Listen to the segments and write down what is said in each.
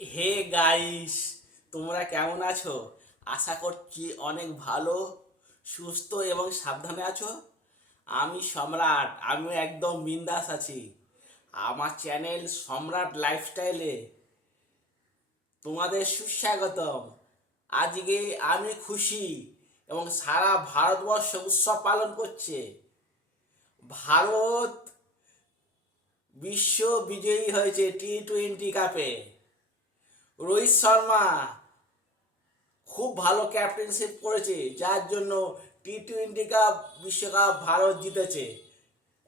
Hey guys, তোমরা কেমন আছো? আশা করছি অনেক ভালো, সুস্থ এবং সাবধানে আছো। আমি সম্রাট আমি একদম বিন্দাস আছি। আমার চ্যানেল সম্রাট লাইফস্টাইলে তোমাদের সুস্বাগতম। আজকে আমি খুশি এবং সারা ভারতবর্ষ উৎসব পালন করছে। ভারত বিশ্ব বিজয়ী হয়েছে টি টোয়েন্টি কাপে রোহিত শর্মা খুব ভালো ক্যাপ্টেনশিপ করেছে, যার জন্য টি টোয়েন্টি কাপ বিশ্বকাপ ভারত জিতেছে।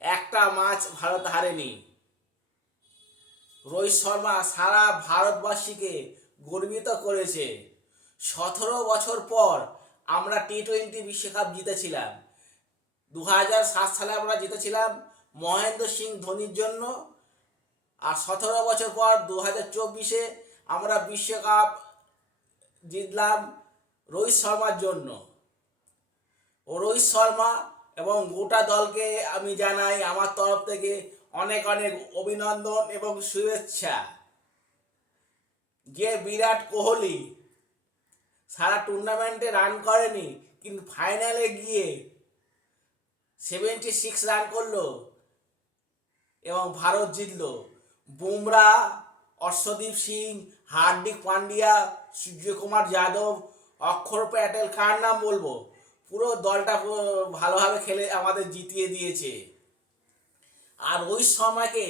একটা ম্যাচ ভারত হারেনি। রোহিত শর্মা সারা ভারতবাসীকে গর্বিত করেছে। সতেরো বছর পর আমরা টি টোয়েন্টি বিশ্বকাপ জিতেছিলাম। দু সাত সালে আমরা জিতেছিলাম মহেন্দ্র সিং ধোনির জন্য। আর সতেরো বছর পর দু হাজার চব্বিশে আমরা বিশ্বকাপ জিতলাম রোহিত শর্মার জন্য। ও রোহিত শর্মা এবং গোটা দলকে আমি জানাই আমার তরফ থেকে অনেক অনেক অভিনন্দন এবং শুভেচ্ছা। যে বিরাট কোহলি সারা টুর্নামেন্টে রান করেনি, কিন্তু ফাইনালে গিয়ে সেভেন্টি সিক্স রান করল এবং ভারত জিতল। বুমরা অর্শদীপ সিং, হার্দিক পান্ডিয়া, সূর্যকুমার যাদব অক্ষর প্যাটেল কার নাম বলব? পুরো দলটা ভালোভাবে খেলে আমাদের জিতিয়ে দিয়েছে। আর ওই সময়কে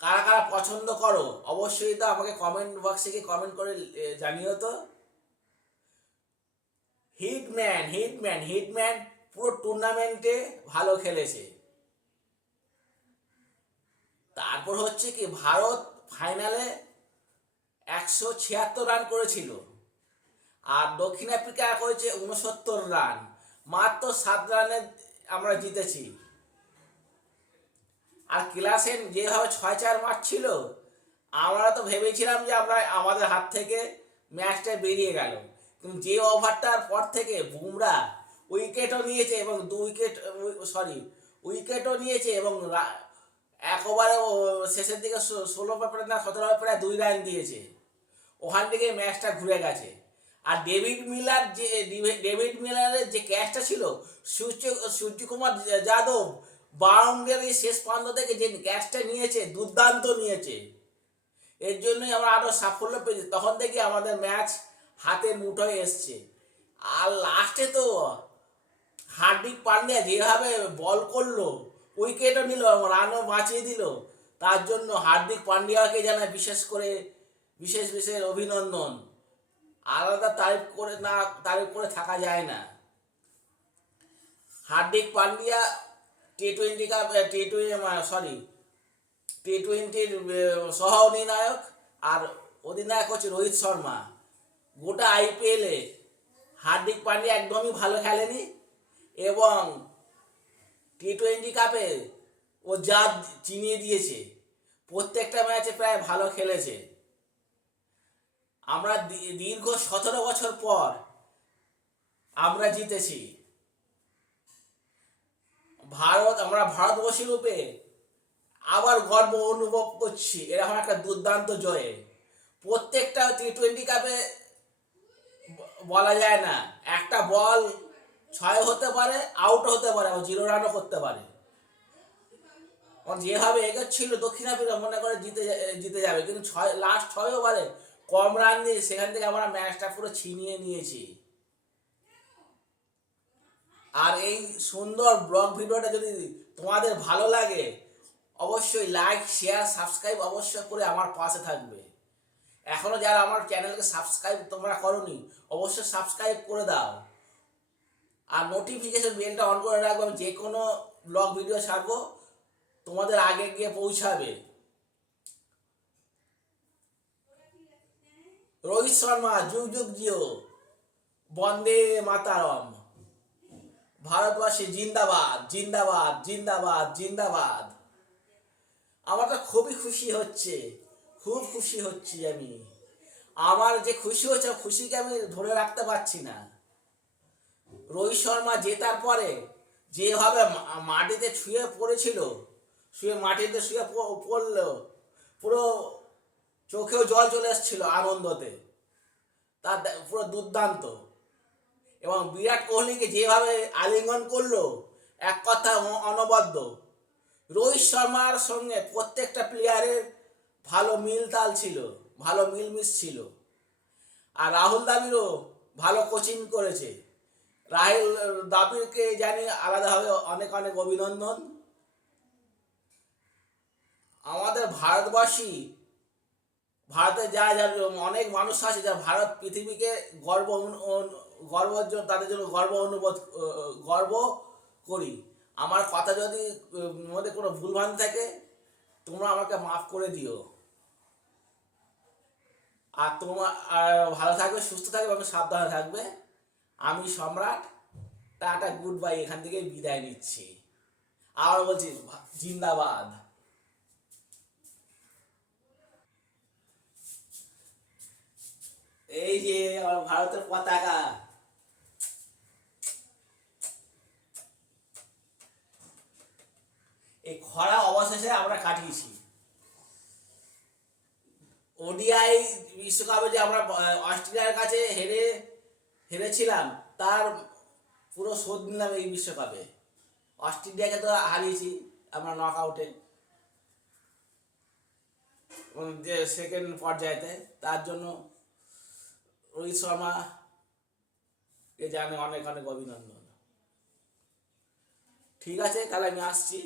কারা কারা পছন্দ করো, অবশ্যই তো আমাকে কমেন্ট বক্সে গিয়ে কমেন্ট করে জানিও তো। হিটম্যান হিটম্যান হিটম্যান পুরো টুর্নামেন্টে ভালো খেলেছে। তারপর হচ্ছে কি ভারত ফাইনালে একশো ছিয়াত্তর রান করেছিল। আর দক্ষিণ আফ্রিকা করেছে উনসত্তর রান মাত্র সাত রানে আমরা জিতেছি। আর ক্লাসেন যেভাবে ছয় চার মারছিল আমরা তো ভেবেছিলাম যে আমরা আমাদের হাত থেকে ম্যাচটা বেরিয়ে গেল। কিন্তু যে ওভারটার পর থেকে বুমরা উইকেটও নিয়েছে এবং দু উইকেট সরি উইকেটও নিয়েছে এবং রা- এক ওভারে ও শেষের দিকে ষোলো পেপারে না সতেরো পেপারে দুই রান দিয়েছে। ওখান থেকে ম্যাচটা ঘুরে গেছে। আর ডেভিড মিলার যে ডেভিড মিলারের যে ক্যাচটা ছিল, সূর্য, সূর্যকুমার যাদব বাউন্ডারি শেষ প্রান্ত থেকে যে ক্যাচটা নিয়েছে, দুর্দান্ত নিয়েছে। এর জন্যই আমরা আরও সাফল্য পেয়েছি। তখন থেকে আমাদের ম্যাচ হাতের মুঠোয় এসছে। আর লাস্টে তো হার্দিক পান্ডিয়া যেভাবে বল করল উইকেটও নিল এবং রানও বাঁচিয়ে দিল। তার জন্য হার্দিক পান্ডিয়াকে জানায় বিশেষ করে, বিশেষ বিশেষ অভিনন্দন। আলাদা তারিফ করে না, তারিফ করে থাকা যায় না। Hardik Pandya T twenty cup T twenty sorry T টোয়েন্টির সহ অধিনায়ক আর অধিনায়ক হচ্ছে রোহিত শর্মা। গোটা আইপিএলে হার্দিক পান্ডিয়া একদমই ভালো খেলেনি এবং টি টোয়েন্টি কাপে ও যা চিনিয়ে দিয়েছে, প্রত্যেকটা ম্যাচে প্রায় ভালো খেলেছে। আমরা দীর্ঘ সতেরো বছর পর আমরা জিতেছি। ভারত, আমরা ভারতবর্ষী রূপে আবার গর্ব অনুভব করছি, এরকম একটা দুর্দান্ত জয়ে। প্রত্যেকটা টি টোয়েন্টি কাপে বলা যায় না, একটা বল ছয় হতে পারে আউট হতে পারে, আবার জিরো রানও করতে পারে। যেভাবে এগোচ্ছিল, দক্ষিণ আফ্রিকা মনে করে জিতে জিতে যাবে। কিন্তু ছয় লাস্ট ছয় ওভারে কম রান দিয়ে সেখান থেকে আমরা ম্যাচটা পুরো ছিনিয়ে নিয়েছি। আর এই সুন্দর ব্লগ ভিডিওটা যদি তোমাদের ভালো লাগে, অবশ্যই লাইক শেয়ার সাবস্ক্রাইব অবশ্যই করে আমার পাশে থাকবে। এখনও যারা আমার চ্যানেলকে সাবস্ক্রাইব তোমরা করনি, অবশ্যই সাবস্ক্রাইব করে দাও। আর নোটিফিকেশন বেলটা অন করে রাখব, আমি যে কোনো ব্লগ ভিডিও ছাড়বো, তোমাদের আগে গিয়ে পৌঁছাবে। রোহিত শর্মা, যুগ যুগ জিও, বন্দে মাতারম। ভারতবাসী জিন্দাবাদ জিন্দাবাদ জিন্দাবাদ জিন্দাবাদ। আমার তো খুবই খুশি হচ্ছে, খুব খুশি হচ্ছি আমি। আমার যে খুশি হচ্ছে, খুশিকে আমি ধরে রাখতে পারছি না। রোহিত শর্মা জেতার পরে যেভাবে মাটিতে শুয়ে পড়েছিল, শুয়ে মাটিতে শুয়ে পড়ল, পুরো চোখেও জল চলে এসেছিল আনন্দতে। তার পুরো দুর্দান্ত। এবং বিরাট কোহলিকে যেভাবে আলিঙ্গন করল, এক কথা অনবদ্য। রোহিত শর্মার সঙ্গে প্রত্যেকটা প্লেয়ারের ভালো মিল তাল ছিল, ভালো মিলমিশ ছিল। আর রাহুল দাবিরও ভালো কোচিং করেছে। রাহুল দাবিরকে জানি আলাদাভাবে অনেক অনেক অভিনন্দন। আমাদের ভারতবাসী, ভারতে যা যা অনেক মানুষ আছে, যা ভারত পৃথিবীকে গর্ব জন্য তাদের জন্য গর্ব অনুবোধ গর্ব করি। আমার কথা যদি মধ্যে কোনো ভুলভ্রান্তি থাকে, তোমরা আমাকে মাফ করে দিও। আর তোমার আর ভালো থাকবে, সুস্থ থাকবে, এবং সাবধানে থাকবে। আমি সম্রাট, টাটা গুড বাই এখান থেকে বিদায় নিচ্ছি। আবার বলছি জিন্দাবাদ। এই যে আমার ভারতের পতাকা। এই খরা অবশেষে আমরা কাটিয়েছি। ওডিআই বিশ্বকাপে যে আমরা অস্ট্রেলিয়ার কাছে হেরে হেরেছিলাম তার পুরো শোধ নিলাম এই বিশ্বকাপে অস্ট্রেলিয়াকে তো হারিয়েছি আমরা নক আউটে যে সেকেন্ড পর্যায়েতে, তার জন্য রোহিত শর্মা কে জানে অনেক অনেক অভিনন্দন। ঠিক আছে, তাহলে আমি আসছি।